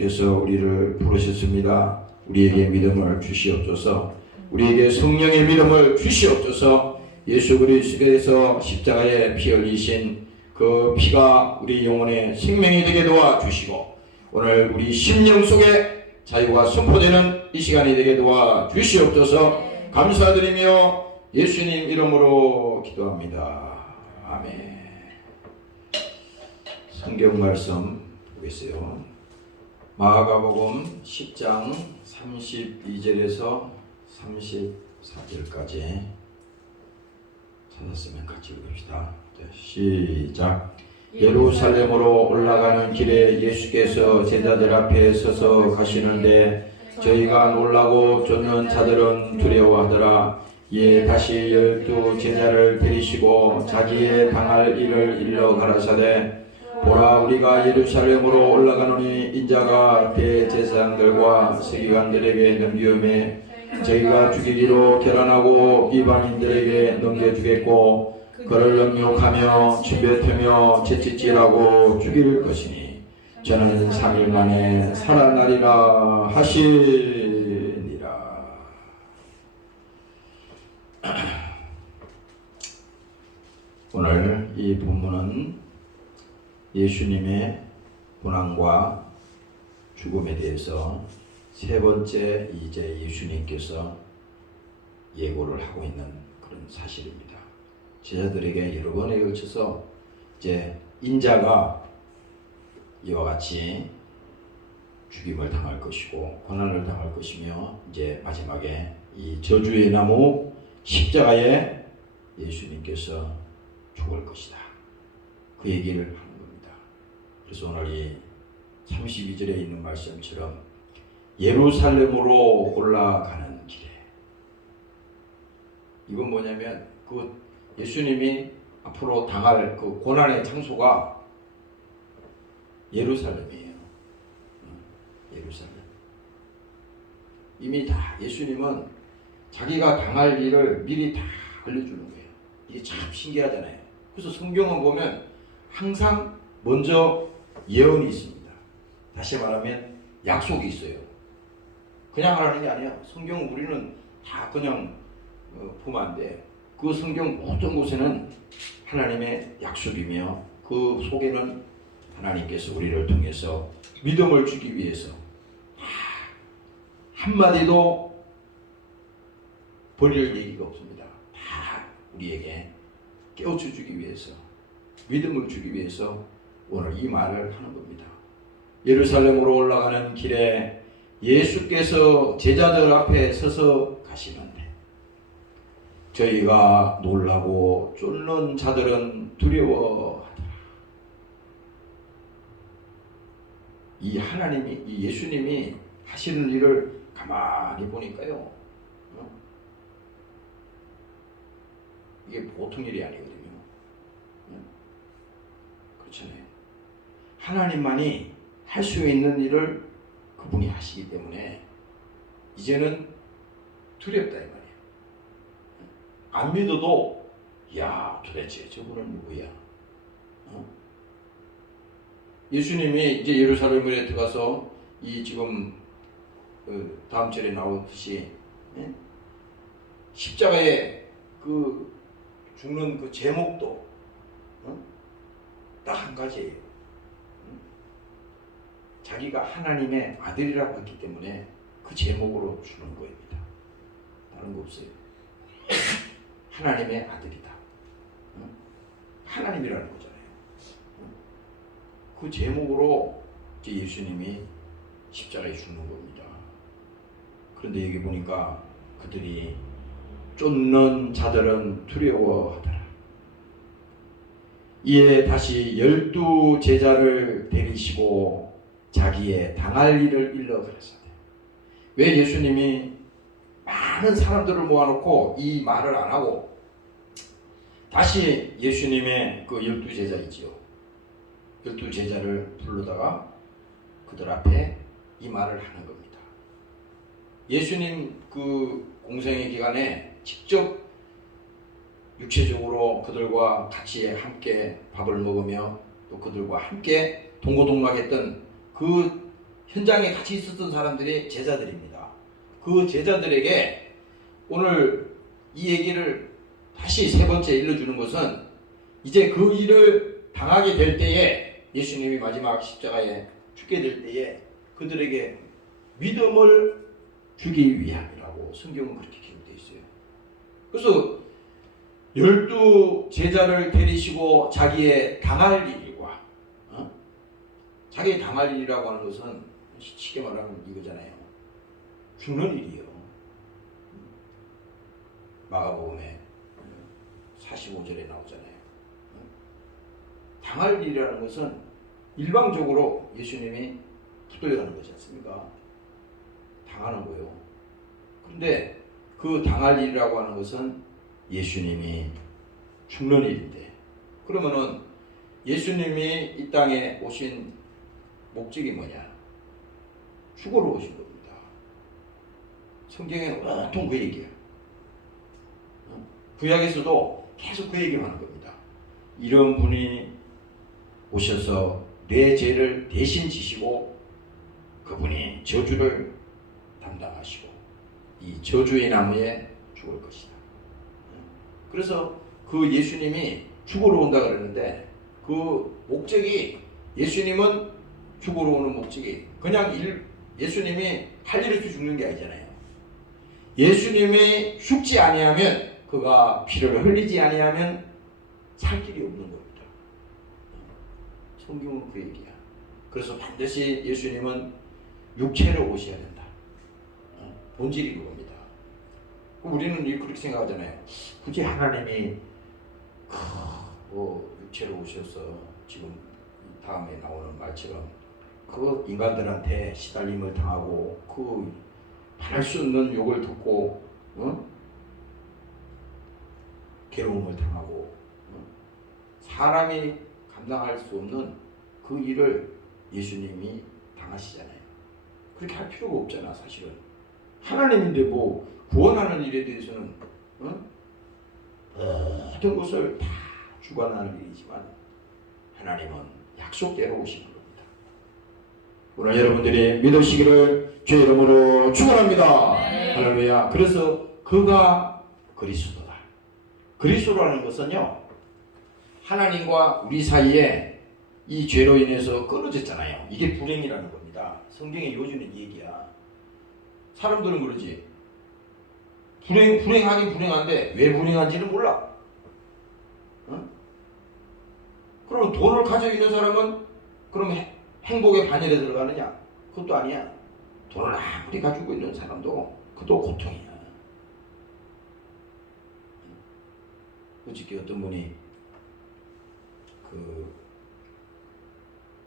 주께서 우리를 부르셨습니다. 우리에게 믿음을 주시옵소서. 우리에게 성령의 믿음을 주시옵소서. 예수 그리스도께서 십자가에 피 흘리신 그 피가 우리 영혼의 생명이 되게 도와주시고 오늘 우리 심령 속에 자유가 선포되는 이 시간이 되게 도와주시옵소서. 감사드리며 예수님 이름으로 기도합니다. 아멘. 성경 말씀 보겠어요. 마가복음 10장 32절에서 34절까지 찾았으면 같이 읽읍시다. 시작. 예루살렘으로 올라가는 길에 예수께서 제자들 앞에 서서 가시는데 저희가 놀라고 쫓는 자들은 두려워하더라. 이에 다시 12 제자를 데리시고 자기의 당할 일을 일러 가라사대 보라 우리가 예루살렘으로 올라가노니 인자가 대제사장들과 서기관들에게 넘기음에 저희가 죽이기로 결단하고 이방인들에게 넘겨주겠고 그를 능욕하며 침뱉으며 채찍질하고 죽일 것이니 저는 3일 만에 살아나리라 하시니라. 오늘 이 본문은 예수님의 고난과 죽음에 대해서 세 번째 이제 예수님께서 예고를 하고 있는 그런 사실입니다. 제자들에게 여러 번에 걸쳐서 이제 인자가 이와 같이 죽임을 당할 것이고 고난을 당할 것이며 이제 마지막에 이 저주의 나무 십자가에 예수님께서 죽을 것이다. 그 얘기를 하는 겁니다. 그래서 오늘 이 32절에 있는 말씀처럼 예루살렘으로 올라가는 길에 이건 뭐냐면 그 예수님이 앞으로 당할 그 고난의 장소가 예루살렘이에요. 예루살렘. 이미 다 예수님은 자기가 당할 일을 미리 다 알려주는 거예요. 이게 참 신기하잖아요. 그래서 성경을 보면 항상 먼저 예언이 있습니다. 다시 말하면 약속이 있어요. 그냥 하라는 게 아니야. 성경 우리는 다 그냥 보면 안 돼. 그 성경 모든 곳에는 하나님의 약속이며 그 속에는 하나님께서 우리를 통해서 믿음을 주기 위해서 한마디도 버릴 얘기가 없습니다. 다 우리에게 깨우쳐 주기 위해서 믿음을 주기 위해서 오늘 이 말을 하는 겁니다. 예루살렘으로 올라가는 길에 예수께서 제자들 앞에 서서 가시는데 저희가 놀라고 쫓는 자들은 두려워하더라. 이 하나님이, 이 예수님이 하시는 일을 가만히 보니까요, 이게 보통 일이 아니거든요. 그렇잖아요. 하나님만이 할 수 있는 일을 그분이 하시기 때문에 이제는 두렵다 이 말이에요. 안 믿어도 야 도대체 저분은 누구야? 예수님이 이제 예루살렘에 들어가서 이 지금 다음 절에 나오듯이 십자가에 그 죽는 그 제목도 딱 한 가지예요. 자기가 하나님의 아들이라고 했기 때문에 그 제목으로 주는 거입니다. 다른 거 없어요. 하나님의 아들이다. 하나님이라는 거잖아요. 그 제목으로 이제 예수님이 십자가에 죽는 겁니다. 그런데 여기 보니까 그들이 쫓는 자들은 두려워하더라. 이에 다시 12 제자를 데리시고 자기의 당할 일을 일러 가라사대. 왜 예수님이 많은 사람들을 모아놓고 이 말을 안 하고 다시 예수님의 그 12 제자 있지요. 12 제자를 부르다가 그들 앞에 이 말을 하는 겁니다. 예수님 그 공생의 기간에 직접 육체적으로 그들과 같이 함께 밥을 먹으며 또 그들과 함께 동고동락했던 그 현장에 같이 있었던 사람들이 제자들입니다. 그 제자들에게 오늘 이 얘기를 다시 세 번째 일러주는 것은 이제 그 일을 당하게 될 때에 예수님이 마지막 십자가에 죽게 될 때에 그들에게 믿음을 주기 위함이라고 성경은 그렇게 기록되어 있어요. 그래서 12제자를 데리시고 자기의 당할 일과 자기의 당할 일이라고 하는 것은 쉽게 말하면 이거잖아요. 죽는 일이요. 마가복음에 45절에 나오잖아요. 당할 일이라는 것은 일방적으로 예수님이 붙들려가는 것이지 않습니까? 당하는 거예요. 그런데 그 당할 일이라고 하는 것은 예수님이 죽는 일인데, 그러면은 예수님이 이 땅에 오신 목적이 뭐냐? 죽으러 오신 겁니다. 성경에는 온통 그 얘기야. 구약에서도 계속 그 얘기만 하는 겁니다. 이런 분이 오셔서 내 죄를 대신 지시고 그분이 저주를 담당하시고 이 저주의 나무에 죽을 것이다. 그래서 그 예수님이 죽으러 온다 그러는데 그 목적이, 예수님은 죽으러 오는 목적이 그냥 예수님이 할 일 없이 죽는 게 아니잖아요. 예수님이 죽지 아니하면, 그가 피를 흘리지 아니하면 살 길이 없는 겁니다. 성경은 그 얘기야. 그래서 반드시 예수님은 육체로 오셔야 된다. 본질이 그겁니다. 우리는 그렇게 생각하잖아요. 굳이 하나님이 육체로 오셔서 지금 다음에 나오는 말처럼 그 인간들한테 시달림을 당하고 그 말할 수 없는 욕을 듣고 괴로움을 당하고 사람이 감당할 수 없는 그 일을 예수님이 당하시잖아요. 그렇게 할 필요가 없잖아. 사실은 하나님인데 뭐 구원하는 일에 대해서는 모든 것을 다 주관하는 일이지만 하나님은 약속대로 오신 겁니다. 오늘 여러분들이 믿으시기를 주의 이름으로 축원합니다. 할렐루야. 그래서 그가 그리스도다. 그리스도라는 것은요, 하나님과 우리 사이에 이 죄로 인해서 끊어졌잖아요. 이게 불행이라는 겁니다. 성경에 요즘은 이 얘기야. 사람들은 그러지. 불행하긴 불행한데 왜 불행한지는 몰라. 그럼 돈을 가지고 있는 사람은 그럼 행복의 반열에 들어가느냐? 그것도 아니야. 돈을 아무리 가지고 있는 사람도 그것도 고통이야. 어저께 어떤 분이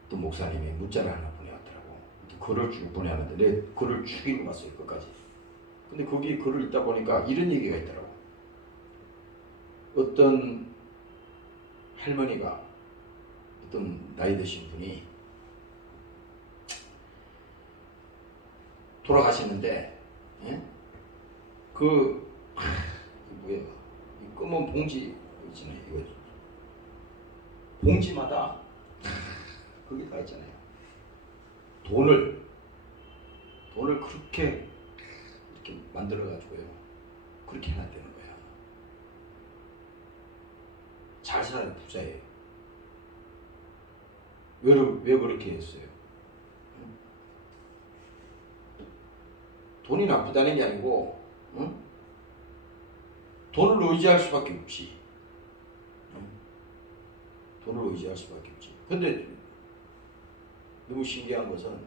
어떤 목사님이 문자를 하나 보내왔더라고. 글을 쭉 보내왔는데 내 글을 쭉 읽어봤어요. 끝까지. 근데 거기 글을 읽다 보니까 이런 얘기가 있더라고. 어떤 할머니가, 어떤 나이 드신 분이 돌아가시는데, 뭐야, 이 검은 봉지 있잖아요. 이거 봉지마다 거기 다 있잖아요. 돈을 그렇게 이렇게 만들어 가지고요. 그렇게 해놨다는 거야. 잘 사는 부자예요. 왜 그렇게 했어요? 돈이 나쁘다는 게 아니고, 돈을 의지할 수밖에 없지. 돈을 의지할 수밖에 없지. 근데 너무 신기한 것은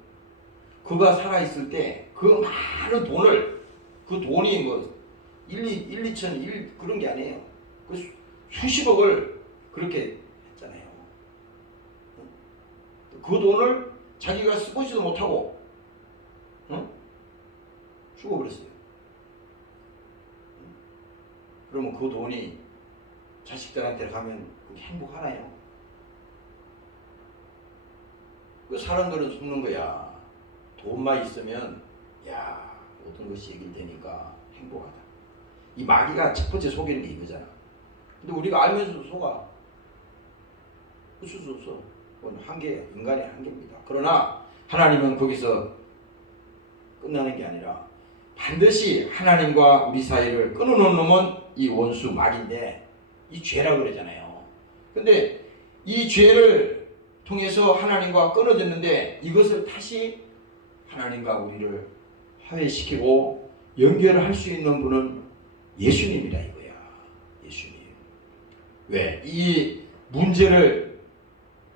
그가 살아있을 때 그 많은 돈을, 그 돈이 뭐 1, 2천, 1 그런 게 아니에요. 그 수십억을 그렇게 했잖아요. 그 돈을 자기가 쓰고지도 못하고 죽어버렸어요. 그러면 그 돈이 자식들한테 가면 행복하나요? 그 사람들은 속는 거야. 돈만 있으면 모든 것이 해결되니까 행복하다. 이 마귀가 첫 번째 속이는 게 이거잖아. 근데 우리가 알면서도 속아. 어쩔 수 없어. 그건 한계야. 인간의 한계입니다. 그러나 하나님은 거기서 끝나는 게 아니라 반드시 하나님과 우리 사이를 끊어놓는 놈은 이 원수 마귀인데 이 죄라고 그러잖아요. 근데 이 죄를 통해서 하나님과 끊어졌는데 이것을 다시 하나님과 우리를 화해시키고 연결할 수 있는 분은 예수님이라 이거야. 예수님. 왜? 이 문제를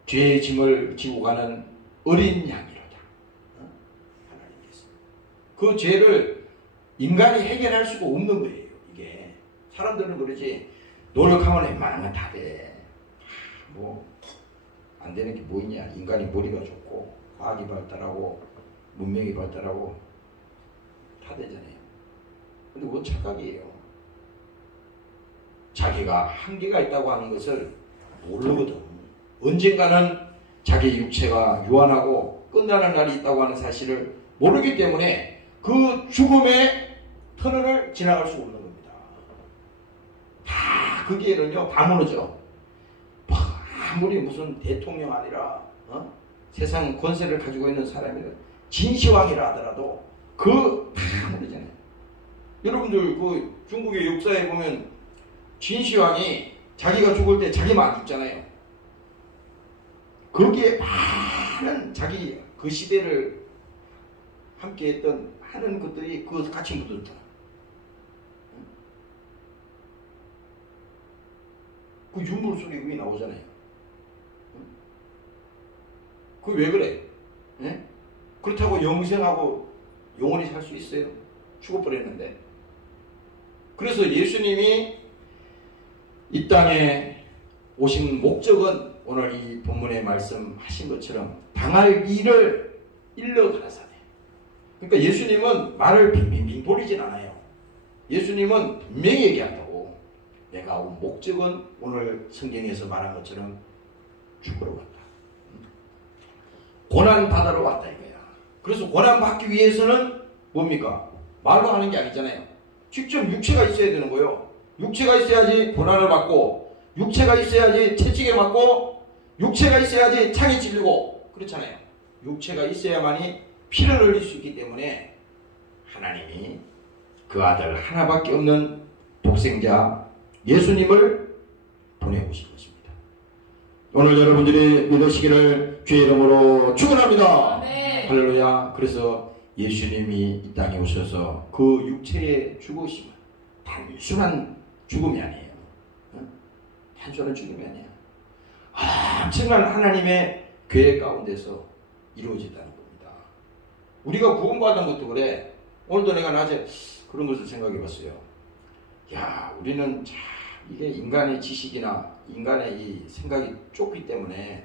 죄의 짐을 지고 가는 어린 양이로다. 하나님께서. 그 죄를 인간이 해결할 수가 없는 거예요. 이게. 사람들은 그러지. 노력하면 웬만하면 다 돼. 뭐 안 되는 게 뭐 있냐. 인간이 머리가 좋고 과학이 발달하고 문명이 발달하고 다 되잖아요. 근데 그건 착각이에요. 자기가 한계가 있다고 하는 것을 모르거든. 언젠가는 자기 육체가 유한하고 끝나는 날이 있다고 하는 사실을 모르기 때문에 그 죽음의 터널을 지나갈 수 없는 겁니다. 다 거기에는요 다 무너져. 아무리 무슨 대통령 아니라 세상 권세를 가지고 있는 사람이든 진시황이라 하더라도 그 다 무너지잖아요. 여러분들 그 중국의 역사에 보면 진시황이 자기가 죽을 때 자기만 안 죽잖아요. 거기에 많은 자기 그 시대를 함께했던 하는 것들이 그 같이 묻었다. 그 유물 속에 그게 나오잖아요. 그 왜 그래? 예? 그렇다고 영생하고 영원히 살 수 있어요? 죽어버렸는데. 그래서 예수님이 이 땅에 오신 목적은 오늘 이 본문에 말씀하신 것처럼 당할 일을 일러 가라사대. 그러니까 예수님은 말을 빙빙 돌리진 않아요. 예수님은 분명히 얘기한다고. 내가 온 목적은 오늘 성경에서 말한 것처럼 죽으러 왔다. 고난 받으러 왔다 이거야. 그래서 고난 받기 위해서는 뭡니까? 말로 하는 게 아니잖아요. 직접 육체가 있어야 되는 거예요. 육체가 있어야지 고난을 받고, 육체가 있어야지 채찍에 맞고, 육체가 있어야지 창에 찔리고, 그렇잖아요. 육체가 있어야만이 피를 흘릴 수 있기 때문에 하나님이 그 아들 하나밖에 없는 독생자 예수님을 보내오신 것입니다. 오늘 여러분들이 믿으시기를 주의 이름으로 축원합니다. 할렐루야. 그래서 예수님이 이 땅에 오셔서 그 육체의 죽으심은 단순한 죽음이 아니에요. 단순한 죽음이 아니야. 엄청난 하나님의 계획 가운데서 이루어졌다는 겁니다. 우리가 구원받은 것도 그래. 오늘도 내가 낮에 그런 것을 생각해 봤어요. 야, 우리는 참 이게 인간의 지식이나 인간의 이 생각이 좁기 때문에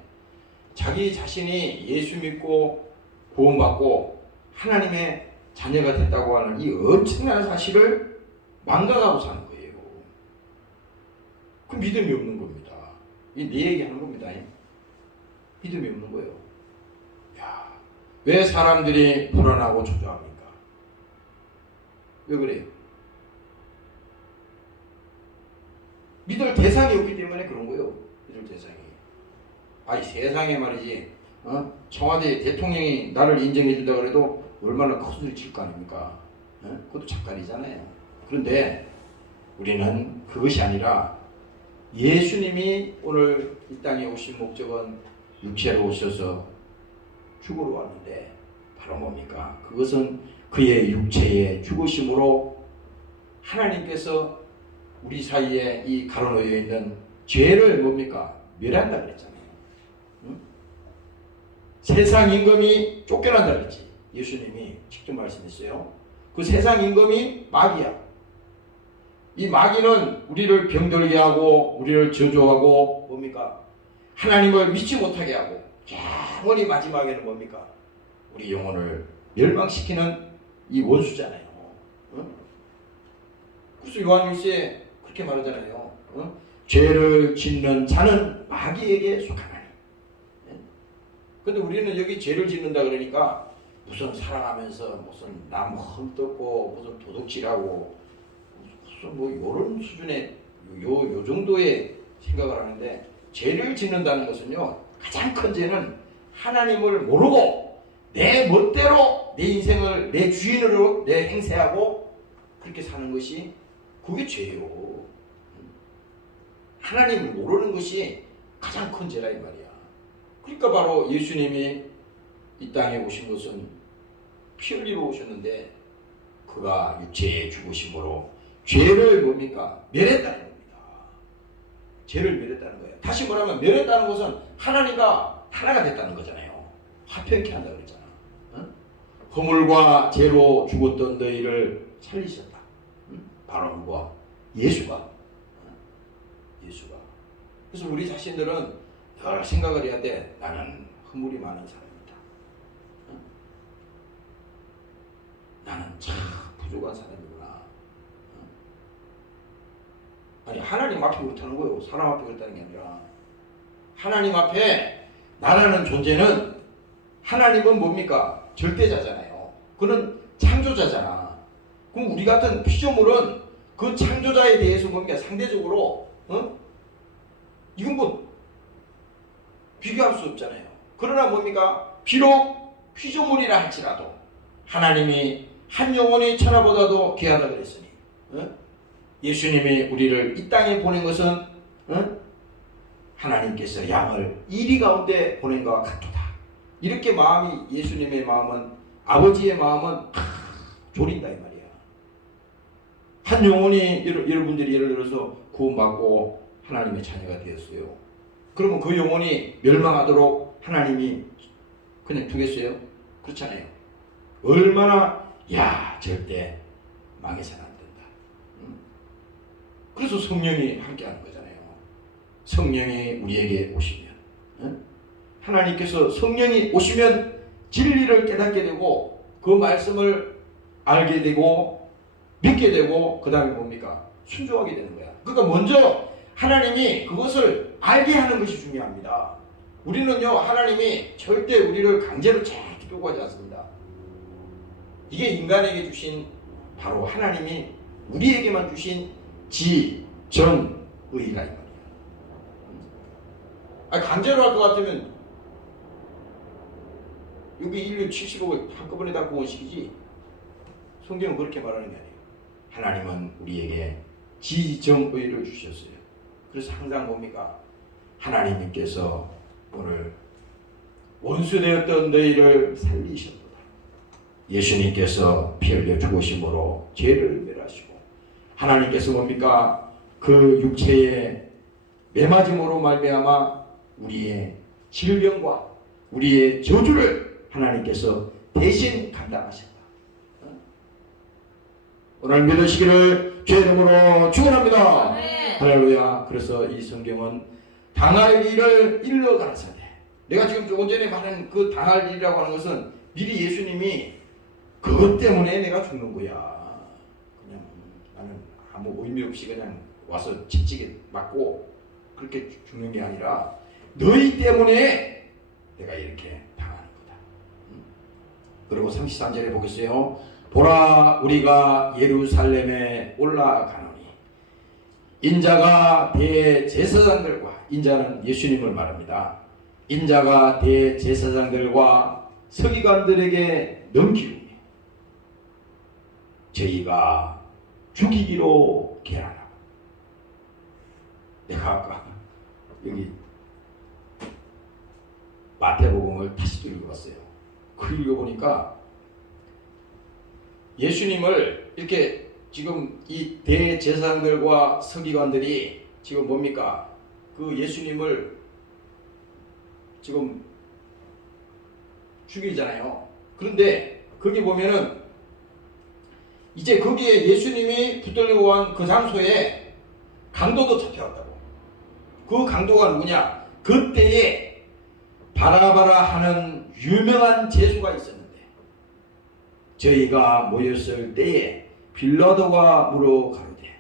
자기 자신이 예수 믿고 구원받고 하나님의 자녀가 됐다고 하는 이 엄청난 사실을 망각하고 사는 거예요. 그 믿음이 없는 겁니다. 이게 내 얘기하는 겁니다. 믿음이 없는 거예요. 야, 왜 사람들이 불안하고 초조합니까? 왜 그래요? 믿을 대상이 없기 때문에 그런 거예요. 믿을 대상이. 아이 세상에 말이지. 청와대 대통령이 나를 인정해 준다 그래도 얼마나 큰 소리 칠 거 아닙니까? 그것도 착각이잖아요. 그런데 우리는 그것이 아니라 예수님이 오늘 이 땅에 오신 목적은 육체로 오셔서 죽으러 왔는데 바로 뭡니까? 그것은 그의 육체의 죽으심으로 하나님께서 우리 사이에 이 가로놓여 있는 죄를 뭡니까? 멸한다 그랬잖아요. 응? 세상 임금이 쫓겨난다 그랬지. 예수님이 직접 말씀했어요. 그 세상 임금이 마귀야. 이 마귀는 우리를 병들게 하고 우리를 저주하고 뭡니까? 하나님을 믿지 못하게 하고 영원히 마지막에는 뭡니까? 우리 영혼을 멸망시키는 이 원수잖아요. 응? 그래서 요한일서에 그렇게 말하잖아요. 죄를 짓는 자는 마귀에게 속하나니. 근데 우리는 여기 죄를 짓는다 그러니까 무슨 살아가면서 무슨 남 흠뜯고 무슨 도둑질하고 무슨 뭐 이런 수준의 요 정도의 생각을 하는데 죄를 짓는다는 것은요 가장 큰 죄는 하나님을 모르고 내 멋대로 내 인생을 내 주인으로 내 행세하고 그렇게 사는 것이 그게 죄요. 하나님을 모르는 것이 가장 큰 죄라 이 말이야. 그러니까 바로 예수님이 이 땅에 오신 것은 피 흘리러 오셨는데 그가 육체의 죽으심으로 죄를 뭡니까? 멸했다는 겁니다. 죄를 멸했다는 거예요. 다시 말하면 멸했다는 것은 하나님과 하나가 됐다는 거잖아요. 화평케 한다 그랬잖아. 응? 허물과 죄로 죽었던 너희를 살리셨다. 응? 바로 누가? 예수가. 응? 예수가. 그래서 우리 자신들은 늘 생각을 해야 돼. 나는 허물이 많은 사람이다. 응? 나는 참 부족한 사람이구나. 응? 아니 하나님 앞에 그렇다는 거예요. 사람 앞에 그렇다는 게 아니라 하나님 앞에 나라는 존재는 하나님은 뭡니까? 절대자잖아요. 그는 창조자잖아. 그럼 우리 같은 피조물은 그 창조자에 대해서 뭡니까? 상대적으로 이건 뭐 비교할 수 없잖아요. 그러나 뭡니까? 비록 피조물이라 할지라도 하나님이 한 영혼이 천하보다도 귀하다 그랬으니 예수님이 우리를 이 땅에 보낸 것은 하나님께서 양을 이리 가운데 보낸 것과 같도다. 이렇게 마음이 예수님의 마음은 아버지의 마음은 졸인다 이 말이야. 한 영혼이 여러분들이 예를 들어서 구원받고 하나님의 자녀가 되었어요. 그러면 그 영혼이 멸망하도록 하나님이 그냥 두겠어요? 그렇잖아요. 얼마나 절대 망해서는 안 된다. 그래서 성령이 함께하는 거잖아요. 성령이 우리에게 오시면 하나님께서 성령이 오시면 진리를 깨닫게 되고 그 말씀을 알게 되고 믿게 되고 그 다음에 뭡니까? 순종하게 되는 거야. 그러니까 먼저 하나님이 그것을 알게 하는 것이 중요합니다. 우리는요 하나님이 절대 우리를 강제로 절대 요구하지 않습니다. 이게 인간에게 주신 바로 하나님이 우리에게만 주신 지정의라 이 말이야. 강제로 할 것 같으면 여기 인류 70억을 한꺼번에 다 구원시키지. 성경은 그렇게 말하는 게 아니에요. 하나님은 우리에게 지정의를 주셨어요. 그래서 항상 뭡니까? 하나님께서 오늘 원수되었던 너희를 살리셨도다. 예수님께서 피 흘려 죽으심으로 죄를 멸하시고 하나님께서 뭡니까? 그 육체의 매맞음으로 말미암아 우리의 질병과 우리의 저주를 하나님께서 대신 감당하셨다. 오늘 믿으시기를 주의 이름으로 축원합니다. 할렐루야. 그래서 이 성경은 당할 일을 일러 가라사대. 내가 지금 조금 전에 말한 그 당할 일이라고 하는 것은 미리 예수님이 그것 때문에 내가 죽는 거야. 그냥 나는 아무 의미 없이 그냥 와서 직직에 맞고 그렇게 죽는 게 아니라 너희 때문에 내가 이렇게 당하는 거다. 그리고 33절에 보겠어요. 보라 우리가 예루살렘에 올라가노니 인자가 대제사장들과 인자는 예수님을 말합니다. 인자가 대제사장들과 서기관들에게 넘기우며 저희가 죽이기로 계란하고 내가 아까 여기 마태복음을 다시 또 읽어봤어요. 그 읽어보니까 예수님을 이렇게 지금 이 대제사장들과 서기관들이 지금 뭡니까? 그 예수님을 지금 죽이잖아요. 그런데 거기 보면은 이제 거기에 예수님이 붙들고 간 그 장소에 강도도 잡혀왔다고. 그 강도가 누구냐? 그때에 바라바라 하는 유명한 죄수가 있었는데 저희가 모였을 때에 빌라도가 물어 가로되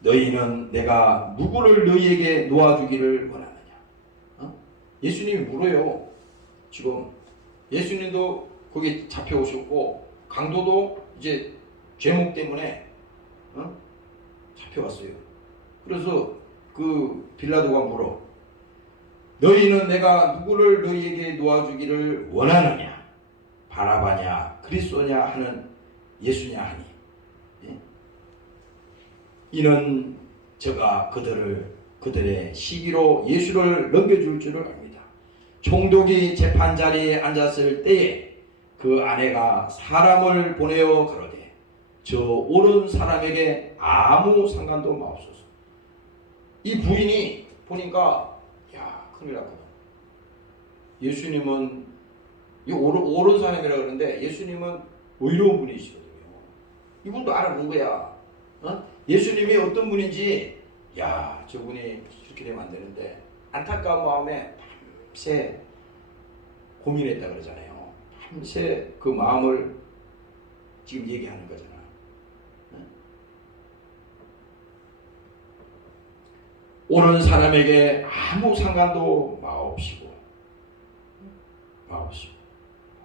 너희는 내가 누구를 너희에게 놓아주기를 원하느냐? 예수님이 물어요. 지금 예수님도 거기 잡혀오셨고 강도도 이제 죄목 때문에 잡혀왔어요. 그래서 그 빌라도가 물어 너희는 내가 누구를 너희에게 놓아주기를 원하느냐? 바라바냐 그리스도냐 하는 예수냐 하니 예? 이는 저가 그들의 시기로 예수를 넘겨줄 줄을 압니다. 총독이 재판 자리에 앉았을 때에 그 아내가 사람을 보내어 가로되 저 옳은 사람에게 아무 상관도 마옵소서. 이 부인이 보니까 야 큰일 났거든. 예수님은 이 옳은 사람이라 그러는데 예수님은 의로운 분이시거든요. 이분도 알아본 거야. 예수님이 어떤 분인지 야 저분이 이렇게 되면 안 되는데 안타까운 마음에 밤새 고민했다 그러잖아요. 밤새 그 마음을 지금 얘기하는 거잖아. 옳은 사람에게 아무 상관도 마옵시고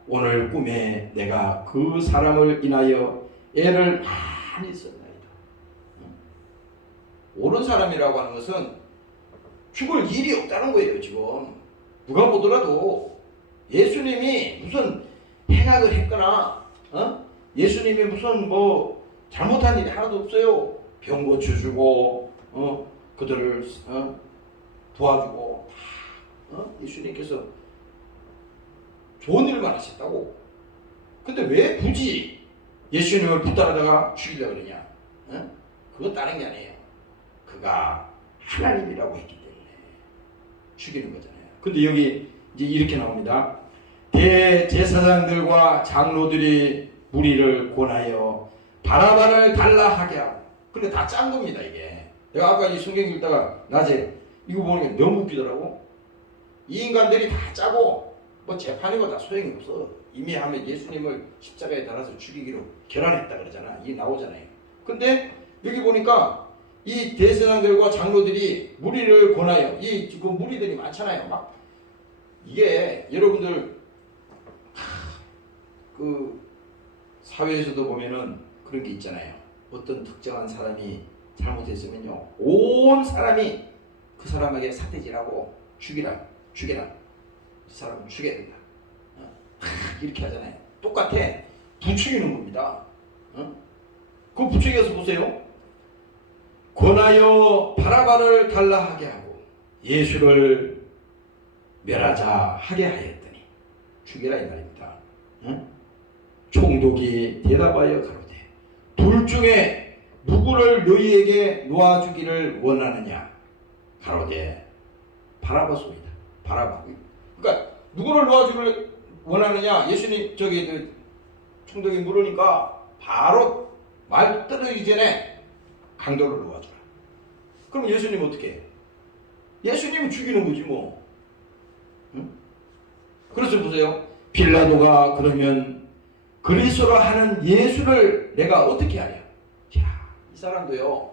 오늘 꿈에 내가 그 사람을 인하여 애를 많이 썼나이다. 옳은 사람이라고 하는 것은 죽을 일이 없다는 거예요. 지금 누가 보더라도 예수님이 무슨 행악을 했거나 예수님이 무슨 뭐 잘못한 일이 하나도 없어요. 병 고쳐주고 그들을 도와주고 예수님께서 좋은 일만 하셨다고. 근데 왜 굳이 예수님을 붙들다가 죽이려고 그러냐? 그건 다른 게 아니에요. 그가 하나님이라고 했기 때문에 죽이는 거잖아요. 근데 여기 이제 이렇게 나옵니다. 대제사장들과 장로들이 무리를 권하여 바라바를 달라 하게 하고. 근데 다 짠 겁니다 이게. 내가 아까 이 성경 읽다가 낮에 이거 보니까 너무 웃기더라고. 이 인간들이 다 짜고 뭐 재판이고 다 소용이 없어. 이미 하면 예수님을 십자가에 달아서 죽이기로 결안했다 그러잖아. 이게 나오잖아요. 근데 여기 보니까 이 대제사장들과 장로들이 무리를 권하여 그 무리들이 많잖아요. 막 이게 여러분들 그 사회에서도 보면은 그런 게 있잖아요. 어떤 특정한 사람이 잘못했으면요 온 사람이 그 사람에게 사태질하고 죽여라 이 사람은 죽여야 된다 이렇게 하잖아요. 똑같아. 부추기는 겁니다. 그 부추겨서 보세요. 권하여 바라바를 달라 하게 하고 예수를 멸하자 하게 하였더니 죽여라 이 말입니다. 총독이 대답하여 가로되 둘 중에 누구를 너희에게 놓아주기를 원하느냐? 가로되 바라바소이다. 바라바. 그러니까 누구를 놓아주기를 원하느냐? 예수님 그 총독이 물으니까 바로 말 떨어지기 전에 강도를 놓아주라. 그럼 예수님 어떻게 해? 예수님은 죽이는 거지 뭐. 응? 그래서 보세요. 빌라도가 그러면 그리스도라 하는 예수를 내가 어떻게 하랴? 이 사람도요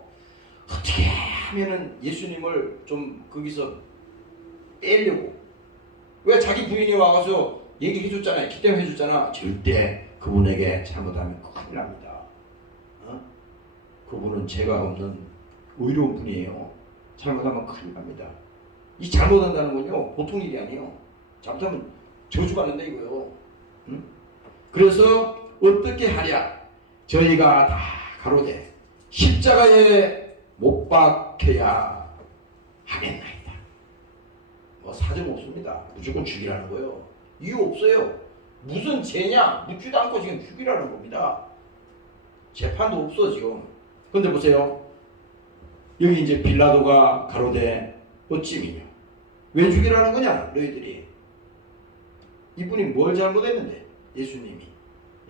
어떻게 하면은 예수님을 좀 거기서 빼려고. 왜 자기 부인이 와서 얘기해 줬잖아요. 기대해 줬잖아. 절대 그분에게 잘못하면 큰일 납니다. 그분은 죄가 없는 의로운 분이에요. 잘못하면 큰일 납니다. 이 잘못한다는 건요 보통 일이 아니에요. 잘못하면 저주받는다 이거요. 그래서 어떻게 하랴? 저희가 다 가로되 십자가에 못 박혀야 하겠나이다. 뭐 사정 없습니다. 무조건 죽이라는 거예요. 이유 없어요. 무슨 죄냐? 묻지도 않고 지금 죽이라는 겁니다. 재판도 없어 지금. 근데 보세요. 여기 이제 빌라도가 가로되 어찌미냐? 왜 죽이라는 거냐? 너희들이. 이분이 뭘 잘못했는데? 예수님이.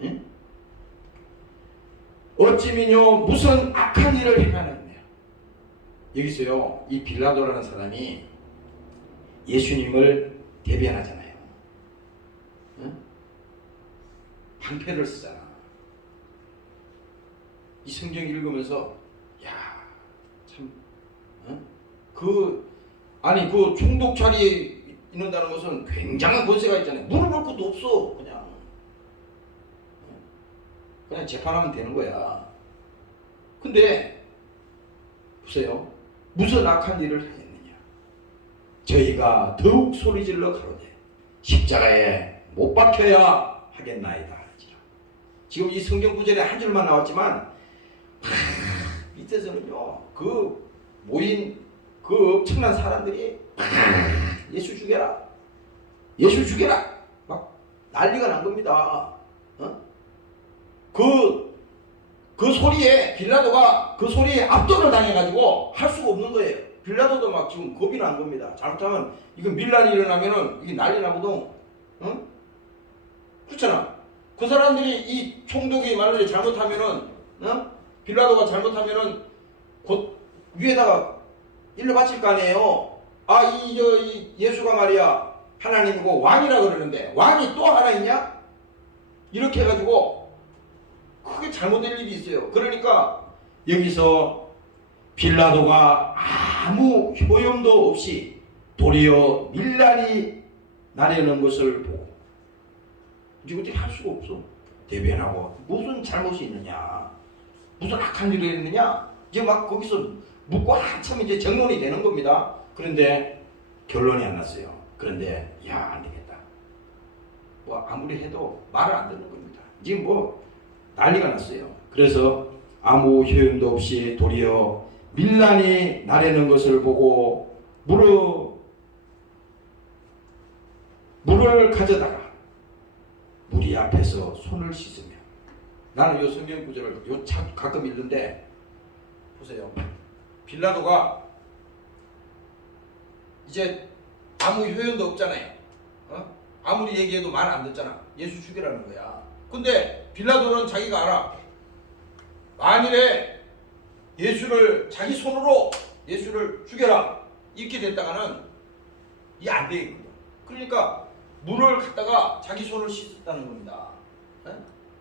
응? 어찌미뇨 무슨 악한 일을 행하느냐. 여기서요 이 빌라도라는 사람이 예수님을 대변하잖아요. 응? 방패를 쓰잖아. 이 성경 읽으면서 야 참 그 총독 자리에 있는다는 것은 굉장한 권세가 있잖아요. 물을 볼 것도 없어. 그냥 재판하면 되는 거야. 근데 보세요. 무슨 악한 일을 하였느냐. 저희가 더욱 소리질러 가로되 십자가에 못 박혀야 하겠나이다 할지라. 지금 이 성경 구절에 한 줄만 나왔지만 밑에서는요 그 모인 그 엄청난 사람들이 예수 죽여라 예수 죽여라 막 난리가 난 겁니다. 그 소리에 빌라도가 그 소리에 압도를 당해가지고 할 수가 없는 거예요. 빌라도도 막 지금 겁이 난 겁니다. 잘못하면 이거 밀란이 일어나면은 이게 난리 나거든. 그렇잖아. 그 사람들이 이 총독이 만약에 잘못하면은 빌라도가 잘못하면은 곧 위에다가 일러 바칠 거 아니에요. 이 예수가 말이야 하나님이고 왕이라 그러는데 왕이 또 하나 있냐? 이렇게 해가지고 크게 잘못될 일이 있어요. 그러니까 여기서 빌라도가 아무 효용도 없이 도리어 밀란이 나려는 것을 보고 이제 어떻게 할 수가 없어. 대변하고 무슨 잘못이 있느냐 무슨 악한 일을 했느냐 이제 막 거기서 묻고 한참 이제 정론이 되는 겁니다. 그런데 결론이 안 났어요. 그런데 안 되겠다. 뭐 아무리 해도 말을 안 듣는 겁니다. 지금 뭐 난리가 났어요. 그래서 아무 효용도 없이 도리어 밀란이 나려는 것을 보고 물을 가져다가 무리 앞에서 손을 씻으며 나는 요 성경 구절을 가끔 읽는데 보세요. 빌라도가 이제 아무 효용도 없잖아요. 아무리 얘기해도 말 안 듣잖아. 예수 죽이라는 거야. 근데 빌라도는 자기가 알아. 만일에 예수를 자기 손으로 예수를 죽여라 이렇게 됐다가는 이게 안 되겠거든. 그러니까 물을 갖다가 자기 손을 씻었다는 겁니다.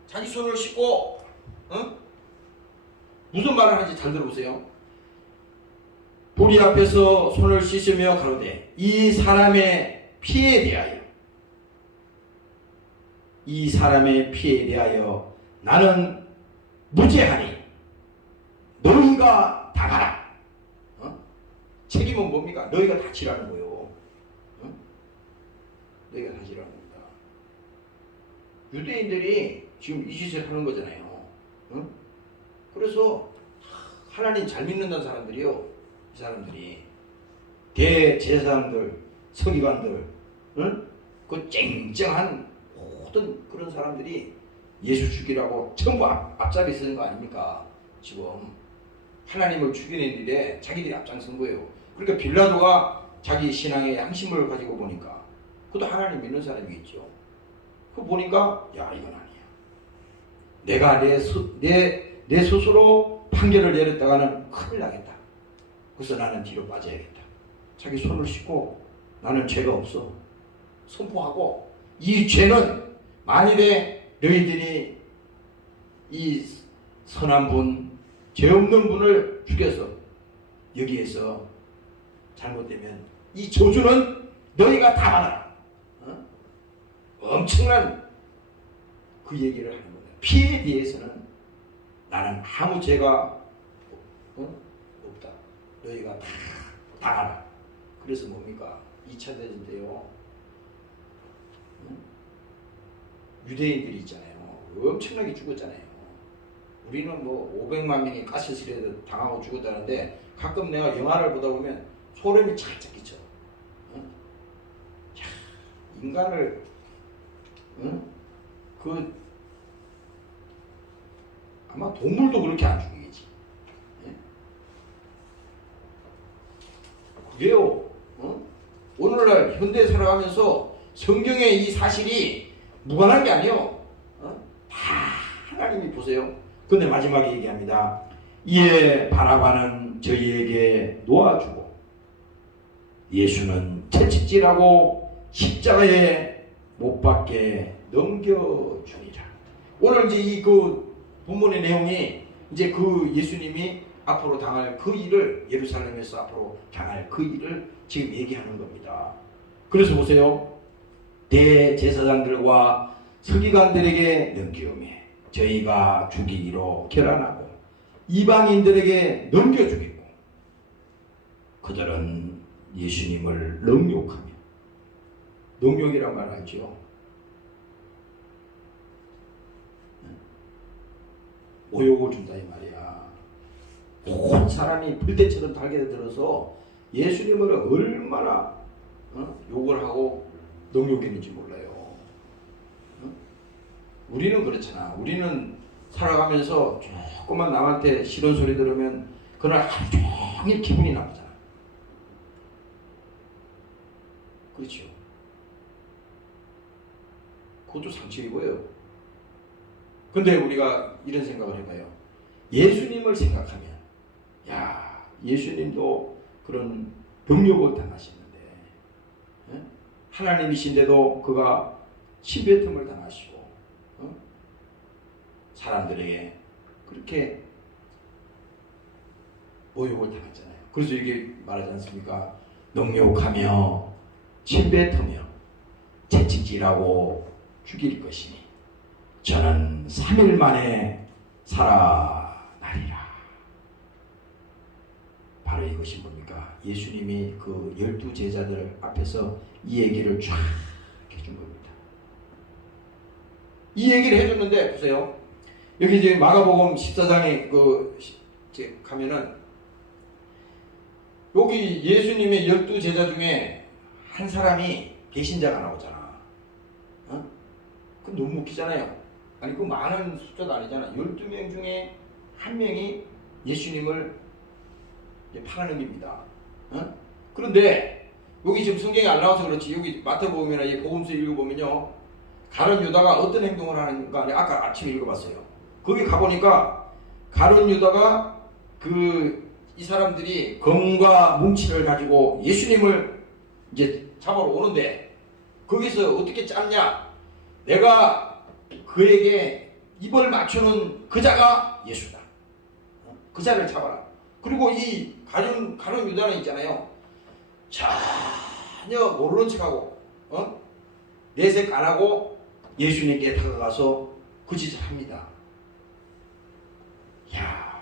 자기 손을 씻고 무슨 말을 하는지 잘 들어보세요. 보리 앞에서 손을 씻으며 가로되 이 사람의 피에 대하여 나는 무죄하니 너희가 다 가라. 책임은 뭡니까? 너희가 다 지라는 거예요. 너희가 다 지라는 겁니다. 유대인들이 지금 이 짓을 하는 거잖아요. 그래서 하나님 잘 믿는다는 사람들이요. 이 사람들이 대제사장들, 서기관들, 그 쨍쨍한 모든 그런 사람들이 예수 죽이라고 전부 앞잡이 쓰는 거 아닙니까? 지금 하나님을 죽이는 일에 자기들이 앞장선 거예요. 그러니까 빌라도가 자기 신앙의 양심을 가지고 보니까 그것도 하나님 믿는 사람이겠죠. 그거 보니까 이건 아니야. 내가 내 스스로 판결을 내렸다가는 큰일 나겠다. 그래서 나는 뒤로 빠져야겠다. 자기 손을 씻고 나는 죄가 없어 선포하고 이 죄는 만일에 너희들이 이 선한 분, 죄 없는 분을 죽여서 여기에서 잘못되면 이 저주는 너희가 다 받아라. 엄청난 그 얘기를 하는 거다. 피에 대해서는 나는 아무 죄가 없다. 너희가 다 당하라. 그래서 뭡니까? 2차 대전 때요. 유대인들이 있잖아요. 엄청나게 죽었잖아요. 우리는 뭐 500만 명이 가스실에 당하고 죽었다는데 가끔 내가 영화를 보다 보면 소름이 착착 끼쳐. 인간을 아마 동물도 그렇게 안 죽이겠지. 그게요. 오늘날 현대에 살아가면서 성경의 이 사실이 무관한 게 아니에요. 다 하나님이 보세요. 근데 마지막에 얘기합니다. 이에 바라바는 저희에게 놓아주고 예수는 채찍질하고 십자가에 못 박게 넘겨주니라. 오늘 이제 이 그 본문의 내용이 이제 그 예수님이 앞으로 당할 그 일을 예루살렘에서 앞으로 당할 그 일을 지금 얘기하는 겁니다. 그래서 보세요. 대제사장들과 서기관들에게 넘기오매 저희가 죽이기로 결단하고 이방인들에게 넘겨주겠고 그들은 예수님을 능욕하며 능욕이란 말 알죠? 모욕을 준다 이 말이야. 온 사람이 불대처럼 달게 들어서 예수님을 얼마나 욕을 하고 능욕했는지 몰라요. 우리는 그렇잖아. 우리는 살아가면서 조금만 남한테 싫은 소리 들으면 그날 하루 종일 기분이 나쁘잖아. 그렇죠. 그것도 상처이고요. 근데 우리가 이런 생각을 해봐요. 예수님을 생각하면, 야, 예수님도 그런 병력을 당하시는데, 하나님이신데도 그가 침뱉음을 당하시고, 사람들에게 그렇게 모욕을 당했잖아요. 그래서 이게 말하지 않습니까? 능욕하며 침뱉으며 채찍질하고 죽일 것이니 저는 3일 만에 살아나리라. 바로 이것이 뭡니까? 예수님이 그 12제자들 앞에서 이 얘기를 쫙 해준 겁니다. 이 얘기를 해줬는데 보세요. 여기 이제 마가복음 14장에 가면은 여기 예수님의 12제자 중에 한 사람이 배신자가 나오잖아. 그 너무 웃기잖아요. 아니 그 많은 숫자도 아니잖아. 12명 중에 한 명이 예수님을 팔아넘깁니다. 그런데 여기 지금 성경이 안 나와서 그렇지 여기 마태복음이나 이 복음서 읽어보면요. 가룟 유다가 어떤 행동을 하는가 아까 아침에 읽어봤어요. 거기 가보니까 가룟 유다가 이 사람들이 검과 뭉치를 가지고 예수님을 이제 잡아러 오는데 거기서 어떻게 짰냐? 내가 그에게 입을 맞추는 그자가 예수다. 그자를 잡아라. 그리고 이 가룟 유다는 있잖아요. 전혀 모르는 척하고 내색 안 하고 예수님께 다가가서 그 짓을 합니다. 야,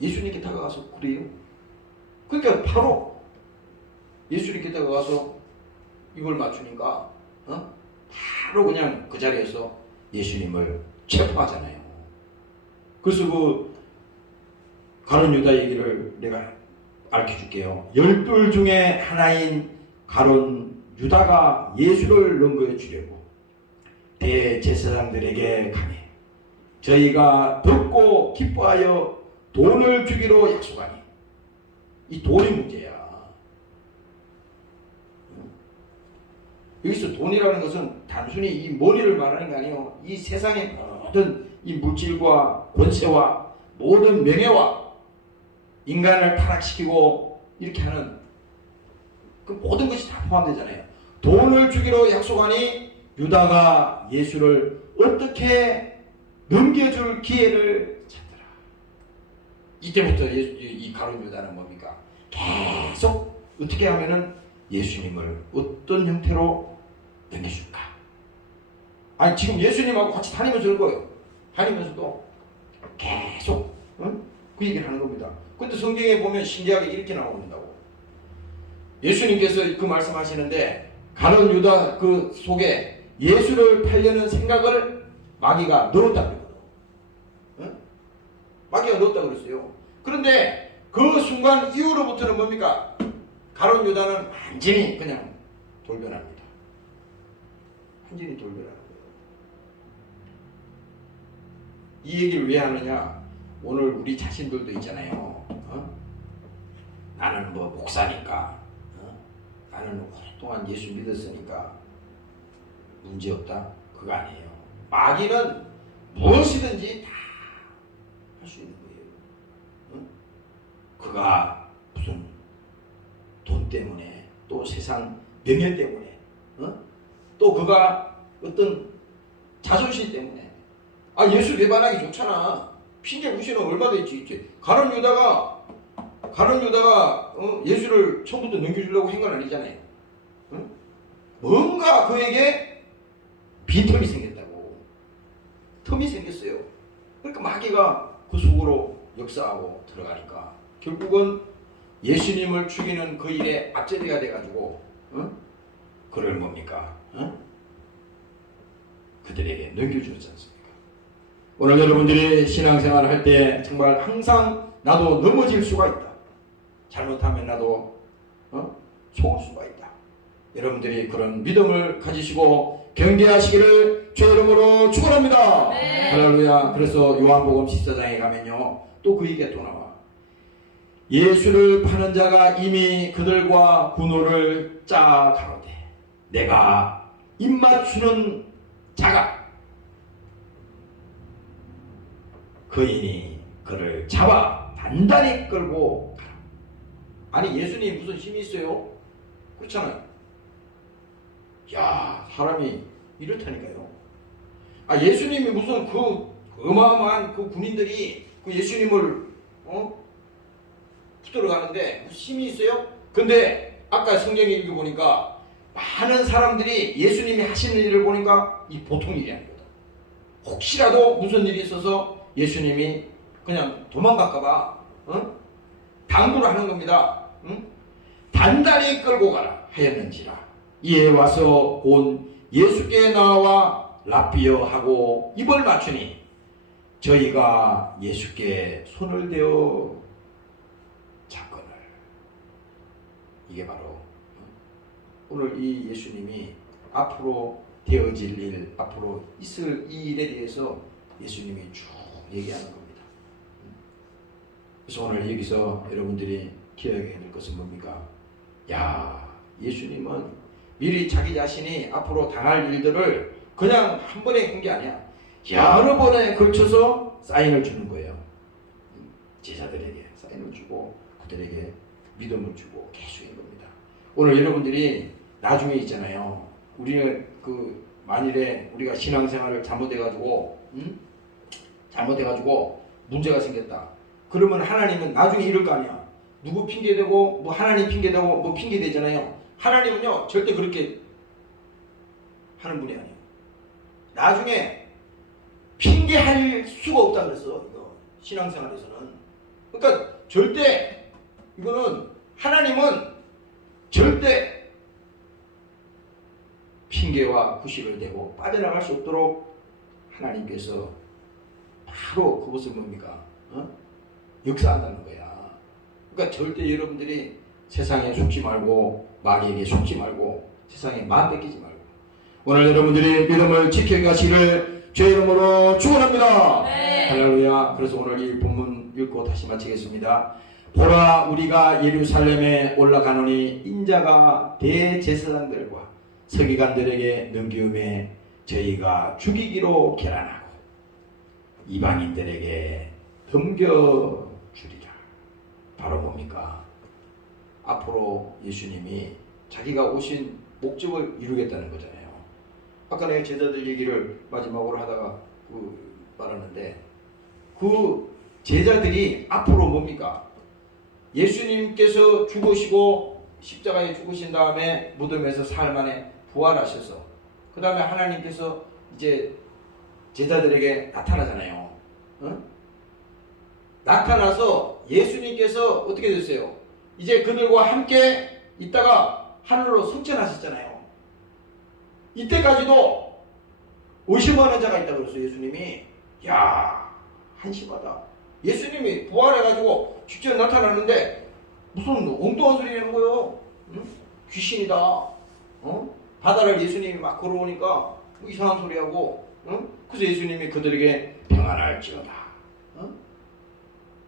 예수님께 다가가서 그래요? 그러니까 바로 예수님께 다가가서 입을 맞추니까 바로 그냥 그 자리에서 예수님을 체포하잖아요. 그래서 그 가룟 유다 얘기를 내가 알려줄게요. 12 중에 하나인 가룟 유다가 예수를 능거해 주려고 대제사장들에게 가매 저희가 듣고 기뻐하여 돈을 주기로 약속하니 이 돈이 문제야. 여기서 돈이라는 것은 단순히 이 머니를 말하는 게 아니에요. 이 세상의 모든 이 물질과 권세와 모든 명예와 인간을 타락시키고 이렇게 하는 그 모든 것이 다 포함되잖아요. 돈을 주기로 약속하니 유다가 예수를 어떻게 넘겨줄 기회를 찾더라. 이때부터 이 가룟 유다는 뭡니까? 계속 어떻게 하면은 예수님을 어떤 형태로 넘겨줄까? 아니 지금 예수님하고 같이 다니면서 그런 거예요. 다니면서도 계속 그 얘기를 하는 겁니다. 근데 성경에 보면 신기하게 이렇게 나온다고. 예수님께서 그 말씀하시는데 가룟 유다 그 속에 예수를 팔려는 생각을 마귀가 넣었다 그랬거든. 마귀가 넣었다 그랬어요. 그런데 그 순간 이후로부터는 뭡니까? 가룟 유다는 완전히 그냥 돌변합니다. 완전히 돌변하는 거예요. 이 얘기를 왜 하느냐? 오늘 우리 자신들도 있잖아요. 나는 뭐 목사니까, 나는 오랫동안 예수 믿었으니까 문제없다. 그거 아니에요. 마귀는 무엇이든지 다 할 수 있는 거예요. 그가 무슨 돈 때문에 또 세상 명예 때문에 또 그가 어떤 자존심 때문에 예수 배반하기 좋잖아. 핑계 무시는 얼마나 있지. 가룟 유다가 예수를 처음부터 넘겨주려고 한 건 아니잖아요. 뭔가 그에게 빈틈이 생겼다고. 틈이 생겼어요. 그러니까 마귀가 그 속으로 역사하고 들어가니까 결국은 예수님을 죽이는 그 일에 앞제비가 돼가지고 그를 뭡니까? 그들에게 넘겨주지 않습니까? 오늘 여러분들이 신앙생활을 할 때 정말 항상 나도 넘어질 수가 있다. 잘못하면 나도 속을 수가 있다. 여러분들이 그런 믿음을 가지시고 경계하시기를 주의 이름으로 축원합니다. 네. 할렐루야. 그래서 요한복음 14장에 가면요, 또 그 얘기가 또 나와. 예수를 파는 자가 이미 그들과 군호를 짜 가로되 내가 입맞추는 자가 그이니 그를 잡아 단단히 끌고 가라. 아니 예수님 무슨 힘이 있어요? 그렇잖아요. 야, 사람이 이렇다니까요. 아, 예수님이 무슨 그 어마어마한 그 군인들이 그 예수님을 붙들어 가는데 무슨 힘이 있어요? 근데 아까 성경에 읽어보니까 많은 사람들이 예수님이 하시는 일을 보니까 이 보통 일이 아니거든. 혹시라도 무슨 일이 있어서 예수님이 그냥 도망갈까봐 당부를 하는 겁니다. 단단히 끌고 가라 하였는지라. 이에 와서 온 예수께 나와 라비어 하고 입을 맞추니 저희가 예수께 손을 대어 잡거늘. 이게 바로 오늘 이 예수님이 앞으로 되어질 일, 앞으로 있을 이 일에 대해서 예수님이 쭉 얘기하는 겁니다. 그래서 오늘 여기서 여러분들이 기억해야 될 것은 뭡니까? 야, 예수님은 미리 자기 자신이 앞으로 당할 일들을 그냥 한 번에 한 게 아니야. 여러 번에 걸쳐서 사인을 주는 거예요. 제자들에게 사인을 주고 그들에게 믿음을 주고 계속인 겁니다. 오늘 여러분들이 나중에 있잖아요. 우리는 그 만일에 우리가 신앙생활을 잘못해가지고 잘못해가지고 문제가 생겼다. 그러면 하나님은 나중에 이럴 거 아니야. 누구 핑계대고 뭐 하나님 핑계대고 뭐 핑계대잖아요. 하나님은요 절대 그렇게 하는 분이 아니에요. 나중에 핑계할 수가 없다 그랬어. 이거 신앙생활에서는. 그러니까 절대 이거는 하나님은 절대 핑계와 구실을 대고 빠져나갈 수 없도록 하나님께서 바로 그것을 뭡니까? 역사한다는 거야. 그러니까 절대 여러분들이 세상에 속지 말고 마귀에게 속지 말고 세상에 마음 뺏기지 말고 오늘 여러분들이 믿음을 지켜가시기를 주의 이름으로 축원합니다. 네. 할렐루야. 그래서 오늘 이 본문 읽고 다시 마치겠습니다. 보라 우리가 예루살렘에 올라가노니 인자가 대제사장들과 서기관들에게 넘기움에 저희가 죽이기로 결단하고 이방인들에게 넘겨주리라. 바로 뭡니까? 앞으로 예수님이 자기가 오신 목적을 이루겠다는 거잖아요. 아까 내가 제자들 얘기를 마지막으로 하다가 말하는데 그 제자들이 앞으로 뭡니까? 예수님께서 죽으시고 십자가에 죽으신 다음에 무덤에서 사흘 만에 부활하셔서 그 다음에 하나님께서 이제 제자들에게 나타나잖아요. 나타나서 예수님께서 어떻게 됐어요? 이제 그들과 함께 있다가 하늘로 승천하셨잖아요. 이때까지도 의심하는 자가 있다고 그랬어요. 예수님이. 야, 한심하다. 예수님이 부활해가지고 직접 나타나는데 무슨 엉뚱한 소리 하는 거예요. 응? 귀신이다. 바다를 예수님이 막 걸어오니까 뭐 이상한 소리하고 그래서 예수님이 그들에게 평안할지어다.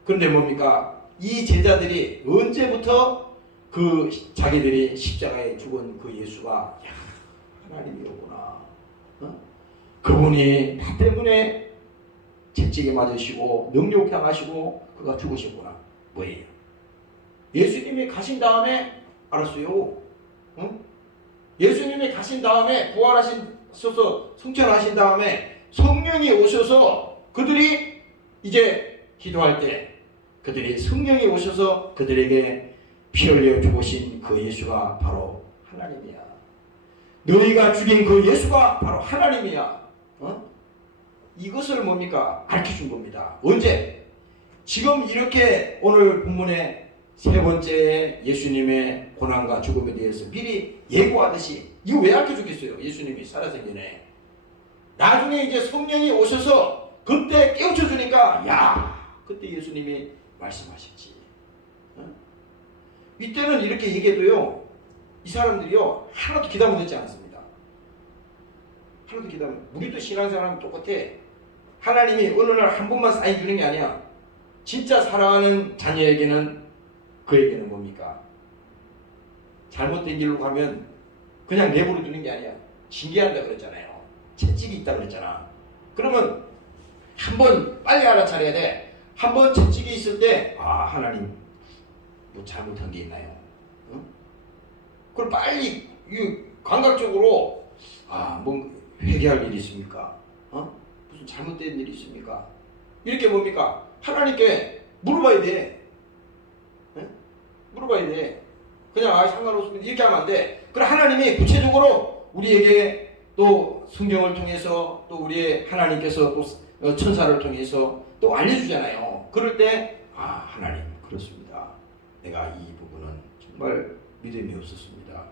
그런데 뭡니까? 이 제자들이 언제부터 그 자기들이 십자가에 죽은 그 예수가 하나님이었구나. 그분이 나 때문에 채찍에 맞으시고 능력당하시고 그가 죽으셨구나. 뭐예요? 예수님이 가신 다음에 알았어요. 예수님이 가신 다음에 부활하셔서 승천하신 다음에 성령이 오셔서 그들이 이제 기도할 때 그들이 성령이 오셔서 그들에게 피 흘려 죽으신 그 예수가 바로 하나님이야. 너희가 죽인 그 예수가 바로 하나님이야. 이것을 뭡니까? 가르쳐준 겁니다. 언제? 지금 이렇게 오늘 본문의 세 번째 예수님의 고난과 죽음에 대해서 미리 예고하듯이 이거 왜 가르쳐 주겠어요? 예수님이 살아생전에 나중에 이제 성령이 오셔서 그때 깨우쳐 주니까 야, 그때 예수님이 말씀하셨지. 이때는 이렇게 얘기해도요, 이 사람들이요 하나도 기담을 듣지 않았습니다. 하나도 기담을. 우리도 신앙생활하면 똑같아. 하나님이 어느 날 한 번만 사인 주는 게 아니야. 진짜 사랑하는 자녀에게는, 그에게는 뭡니까? 잘못된 길로 가면 그냥 내버려 두는 게 아니야. 징계한다 그랬잖아요. 채찍이 있다 그랬잖아. 그러면 한 번 빨리 알아차려야 돼. 한 번 채찍이 있을 때, 아, 하나님 뭐 잘못한 게 있나요? 응? 그걸 빨리 감각적으로, 아, 뭐 회개할 일이 있습니까? 무슨 잘못된 일이 있습니까? 이렇게 뭡니까? 하나님께 물어봐야 돼. 응? 물어봐야 돼. 그냥 아, 상관없습니다 이렇게 하면 안 돼. 그럼 하나님이 구체적으로 우리에게 또 성경을 통해서, 또 우리의 하나님께서 또 천사를 통해서 또 알려주잖아요. 그럴 때, 아, 하나님 그렇습니다. 내가 이 부분은 정말 믿음이 없었습니다.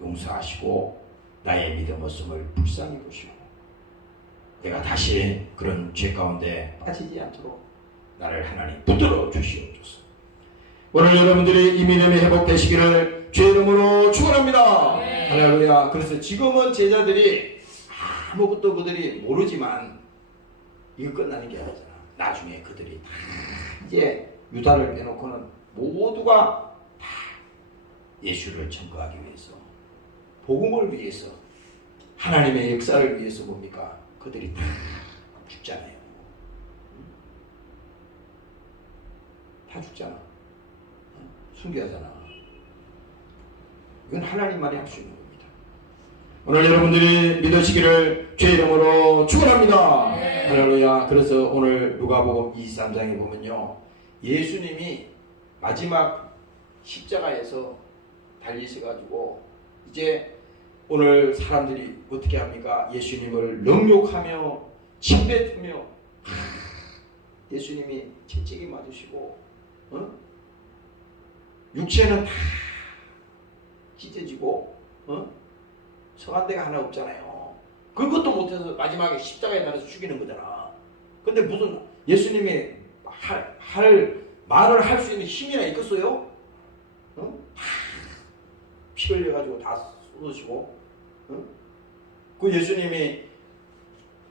용서하시고 나의 믿음 없음을 불쌍히 보시고 내가 다시 그런 죄 가운데 빠지지 않도록 나를 하나님 붙들어 주시옵소서. 오늘 여러분들이 이 믿음이 회복되시기를 주의 이름으로 축원합니다. 네. 할렐루야. 그래서 지금은 제자들이 아무것도 그들이 모르지만 이거 끝나는 게 아니잖아. 나중에 그들이 다 이제 유다를 빼놓고는 모두가 다 예수를 전거하기 위해서, 복음을 위해서, 하나님의 역사를 위해서 뭡니까? 그들이 다 죽잖아요. 다 죽잖아. 순교하잖아. 이건 하나님만이 할 수 있는 겁니다. 오늘 여러분들이 믿으시기를 주의 이름으로 축원합니다. 네. 할렐루야. 그래서 오늘 누가복음 23장에 보면요, 예수님이 마지막 십자가에서 달리셔가지고 이제 오늘 사람들이 어떻게 합니까? 예수님을 능욕하며 침뱉으며, 예수님이 채찍이 맞으시고, 육체는 다 찢어지고, 성한 데가 하나 없잖아요. 그것도 못해서 마지막에 십자가에 달아서 죽이는 거잖아. 근데 무슨 예수님이 말을 할 수 있는 힘이나 있겠어요? 피 흘려가지고 다 쏟으시고, 그 예수님이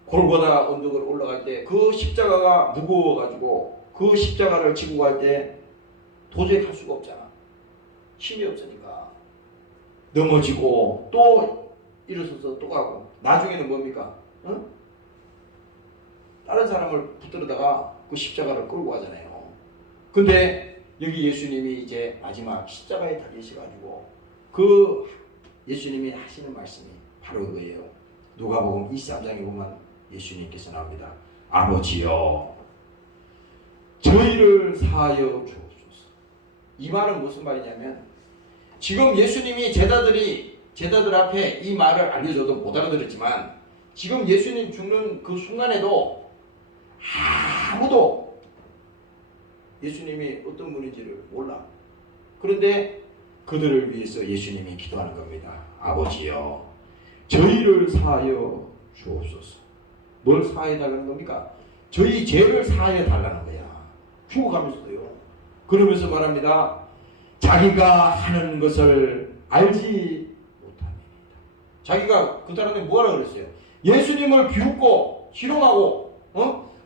골고다 언덕을 올라갈 때 그 십자가가 무거워가지고 그 십자가를 지고 갈 때 도저히 갈 수가 없잖아. 힘이 없으니까 넘어지고 또 일어서서 또 가고, 나중에는 뭡니까? 다른 사람을 붙들다가 그 십자가를 끌고 가잖아요. 근데 여기 예수님이 이제 마지막 십자가에 달리셔가지고 그 예수님이 하시는 말씀이 바로 그거예요. 누가복음 23장에 보면 예수님께서 나옵니다. 아버지여, 저희를 사하여 주옵소서. 이 말은 무슨 말이냐면, 지금 예수님이 제자들 앞에 이 말을 알려줘도 못 알아들었지만, 지금 예수님 죽는 그 순간에도 아무도 예수님이 어떤 분인지를 몰라. 그런데 그들을 위해서 예수님이 기도하는 겁니다. 아버지여, 저희를 사하여 주옵소서. 뭘 사하여 달라는 겁니까? 저희 죄를 사하여 달라는 거야. 죽어가면서도요. 그러면서 말합니다. 자기가 하는 것을 알지 못합니다. 자기가 그 사람이 뭐라고 그랬어요? 예수님을 비웃고 희롱하고,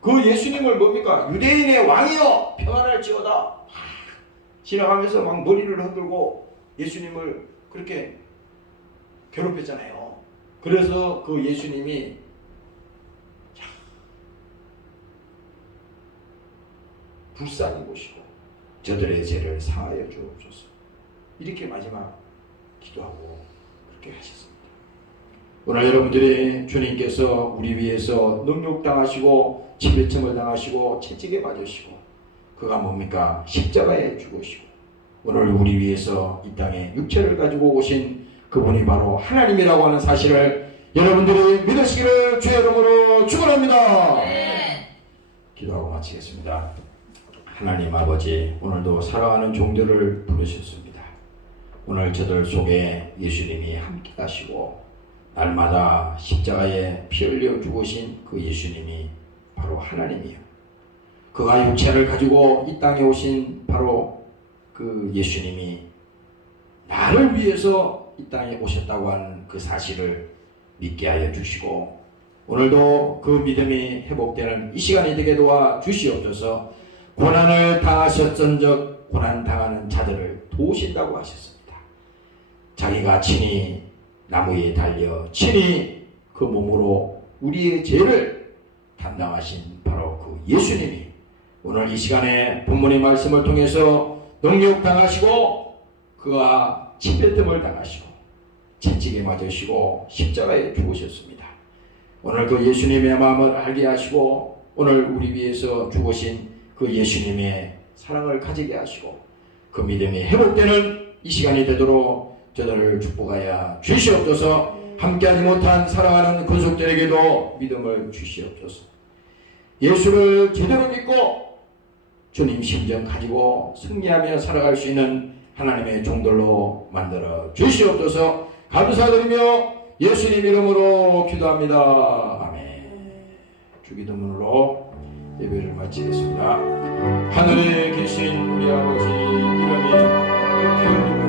그 예수님을 뭡니까? 유대인의 왕이여 평안할지어다 지나가면서 막 머리를 흔들고 예수님을 그렇게 괴롭혔잖아요. 그래서 그 예수님이 불쌍히 보시고 저들의 죄를 사하여 주옵소서, 이렇게 마지막 기도하고 그렇게 하셨습니다. 오늘 여러분들이 주님께서 우리 위해서 능욕당하시고 침뱉음을 당하시고 채찍에 맞으시고, 그가 뭡니까? 십자가에 죽으시고 오늘 우리 위해서 이 땅에 육체를 가지고 오신 그분이 바로 하나님이라고 하는 사실을 여러분들이 믿으시기를 주의 이름으로 축원합니다. 네. 기도하고 마치겠습니다. 하나님 아버지, 오늘도 사랑하는 종들을 부르셨습니다. 오늘 저들 속에 예수님이 함께 하시고 날마다 십자가에 피 흘려 죽으신 그 예수님이 바로 하나님이요. 그가 육체를 가지고 이 땅에 오신 바로 그 예수님이 나를 위해서 이 땅에 오셨다고 하는 그 사실을 믿게 하여 주시고, 오늘도 그 믿음이 회복되는 이 시간이 되게 도와 주시옵소서. 고난을 당하셨던적 고난 당하는 자들을 도우신다고 하셨습니다. 자기가 친히 나무에 달려 친히 그 몸으로 우리의 죄를 담당하신 바로 그 예수님이 오늘 이 시간에 본문의 말씀을 통해서 능욕당하시고 그가 침뱉음을 당하시고 채찍에 맞으시고 십자가에 죽으셨습니다. 오늘 그 예수님의 마음을 알게 하시고 오늘 우리 위해서 죽으신 그 예수님의 사랑을 가지게 하시고 그 믿음이 회복되는 이 시간이 되도록 저들을 축복하여 주시옵소서. 함께하지 못한 사랑하는 권속들에게도 믿음을 주시옵소서. 예수를 제대로 믿고 주님 심정 가지고 승리하며 살아갈 수 있는 하나님의 종들로 만들어 주시옵소서. 감사드리며 예수님 이름으로 기도합니다. 아멘. 주기도문으로 예배를 마치겠습니다. 하늘에 계신 우리 아버지 이름이